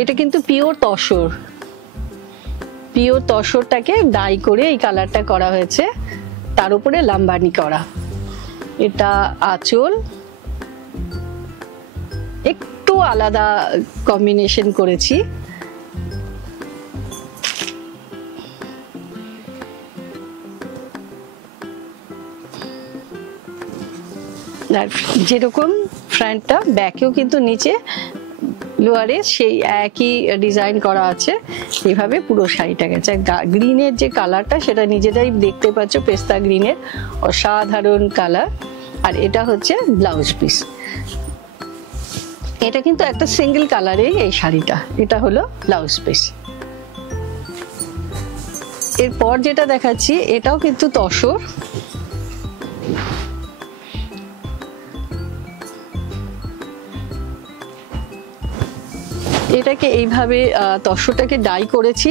এটা কিন্তু pure tussar, pure তসরটাকে die করে এই কালারটা করা হয়েছে, তার উপরে লাম্বানি করা। এটা আঁচল, একটু আলাদা কম্বিনেশন করেছি। আর যেরকম ফ্রন্টটা, ব্যাকেও কিন্তু নিচে লোয়ারে সেই একই ডিজাইন করা আছে। এইভাবে পুরো শাড়িটা গেছে। গ্রিনের যে কালারটা সেটা নিজেরাই দেখতে পাচ্ছ, পেস্তা গ্রিনের অসাধারণ কালার। আর এটা হচ্ছে ব্লাউজ পিস। এটা কিন্তু একটা সিঙ্গেল কালারেই এই শাড়িটা, এটা হলো ব্লাউজ পিস। এরপর যেটা দেখাচ্ছি এটাও কিন্তু তসর। এটাকে এইভাবে তসরটাকে ডাই করেছি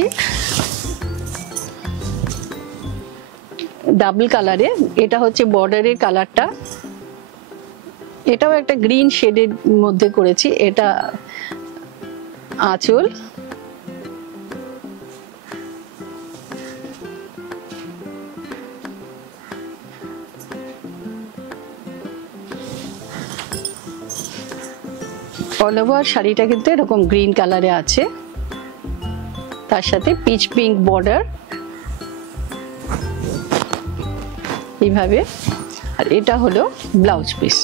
ডাবল কালারে। এটা হচ্ছে বর্ডারের কালারটা, এটাও একটা গ্রিন শেডের মধ্যে করেছি। এটা আঁচল, অল ওভার শাড়িটা কিন্তু এরকম গ্রিন কালারে আছে, তার সাথে পিচ পিঙ্ক বর্ডার এইভাবে। আর এটা হলো ব্লাউজ পিস,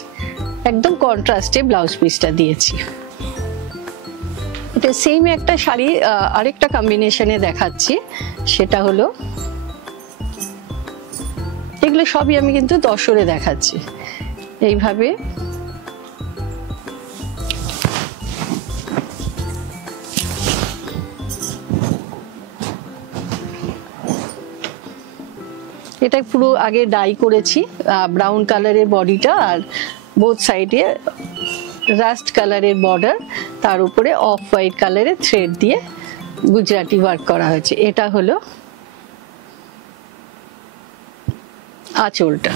একদম কন্ট্রাস্টে ব্লাউজ পিসটা দিয়েছি। এটা সেম একটা শাড়ি আরেকটা কম্বিনেশনে দেখাচ্ছি, সেটা হলো, এগুলো সবই আমি কিন্তু তসরে দেখাচ্ছি। এইভাবে এটা পুরো আগে ডাই করেছি ব্রাউন কালারের বডিটা, আর বোথ সাইডে রাস্ট কালারের বর্ডার, তার উপরে অফ হোয়াইট কালারের থ্রেড দিয়ে গুজরাটি ওয়ার্ক করা হয়েছে। এটা হলো আঁচলটা।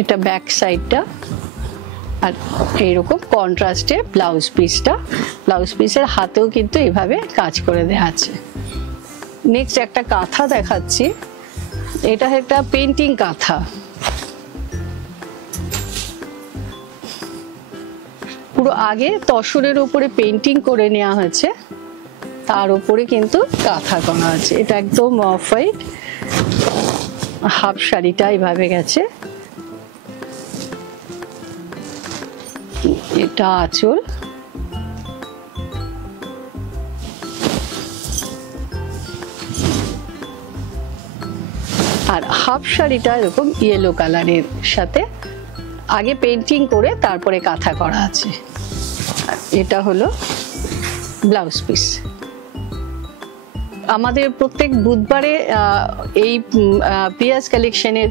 এটা ব্যাক সাইডটা, আর এইরকম কন্ট্রাস্টে ব্লাউজ পিসটা। ব্লাউজ পিসের হাতেও কিন্তু এভাবে কাজ করে দেওয়া আছে। নেক্সট একটা কাঁথা দেখাচ্ছি, এটা একটা পেন্টিং কাঁথা। পুরো আগে তসরের উপরে পেন্টিং করে নেওয়া হয়েছে, তার উপরে কিন্তু কাঁথা করা আছে। এটা একদম অফ হোয়াইট, হাফ শাড়িটা এইভাবে গেছে। এটা আঁচল, আর হাফ শাড়িটা এরকম ইয়েলো কালারের সাথে আগে পেন্টিং করে তারপরে কাঁথা করা আছে। আর এটা হলো ব্লাউজ পিস। আমাদের প্রত্যেক বুধবারে এই পিয়াস কালেকশনের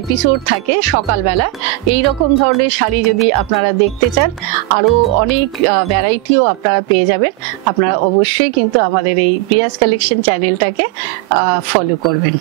এপিসোড থাকে সকালবেলা। এই রকম ধরনের শাড়ি যদি আপনারা দেখতে চান, আরও অনেক ভ্যারাইটিও আপনারা পেয়ে যাবেন। আপনারা অবশ্যই কিন্তু আমাদের এই পিয়াস কালেকশন চ্যানেলটাকে ফলো করবেন।